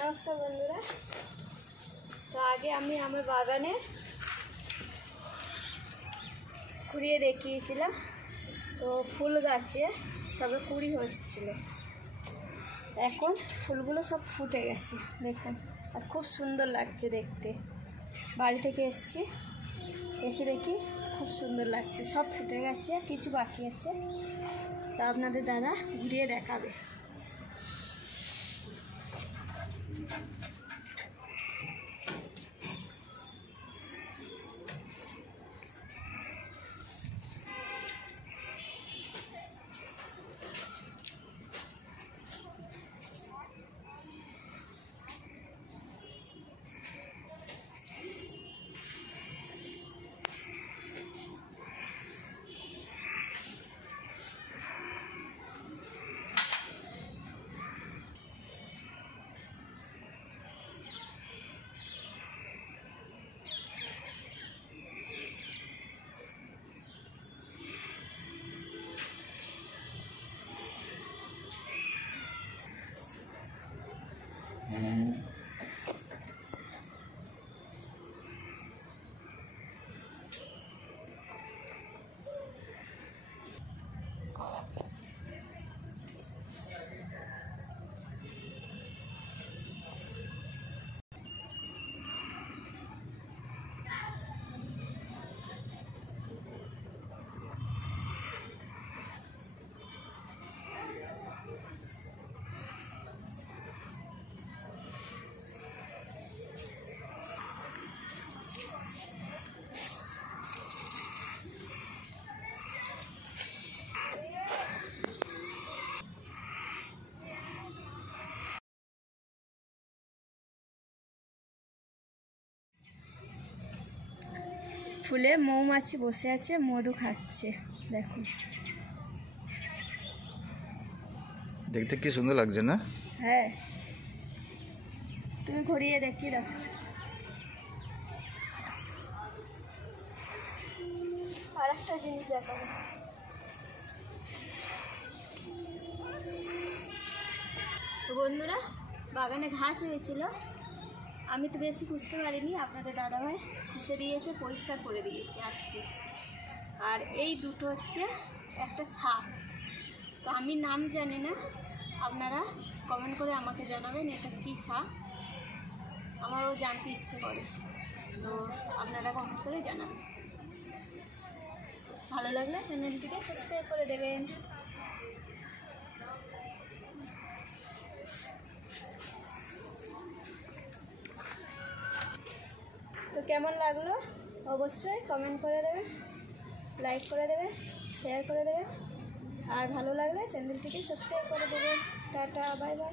नमस्कार बंधुरा। तो आगे आमी आमार बागाने घुरिए देखिएछिलाम। तो फुल गाचे सबे कुड़ी हच्छिलो, एखन फुलगुलो सब फुटे गेছে देखुन, और खूब सुंदर लागছে देखते। बाड़ी থেকে এসেছি, এসে দেখি खूब सुंदर লাগছে, सब फुटे गेছে, কিছু বাকি আছে। তো আপনাদের দাদা ঘুরিয়ে দেখাবে। ফুলে মৌমাছি বসে আছে, মধু খাচ্ছে দেখুন। দেখতে কি সুন্দর লাগছে না? হ্যাঁ, তুমি ঘুরিয়ে দেখিয়ে দেখো। আর একটা জিনিস দেখাবো। তো বন্ধুরা, বাগানে ঘাস হয়েছিল, আমি তো বেশি খুঁজতে পারিনি, আপনাদের দাদাভাই খুঁজে দিয়েছে, পরিষ্কার করে দিয়েছে আজকে। আর এই দুটো হচ্ছে একটা শাক, তো আমি নাম জানি না, আপনারা কমেন্ট করে আমাকে জানাবেন এটা কী শাক, আমারও জানতে ইচ্ছে করে। তো আপনারা কমেন্ট করে জানাবেন। ভালো লাগলে চ্যানেলটিকে সাবস্ক্রাইব করে দেবেন। তো কেমন লাগলো অবশ্যই কমেন্ট করে দেবেন, লাইক করে দেবেন, শেয়ার করে দেবেন, আর ভালো লাগলে চ্যানেলটিকে সাবস্ক্রাইব করে দেবেন। Tata, bye bye.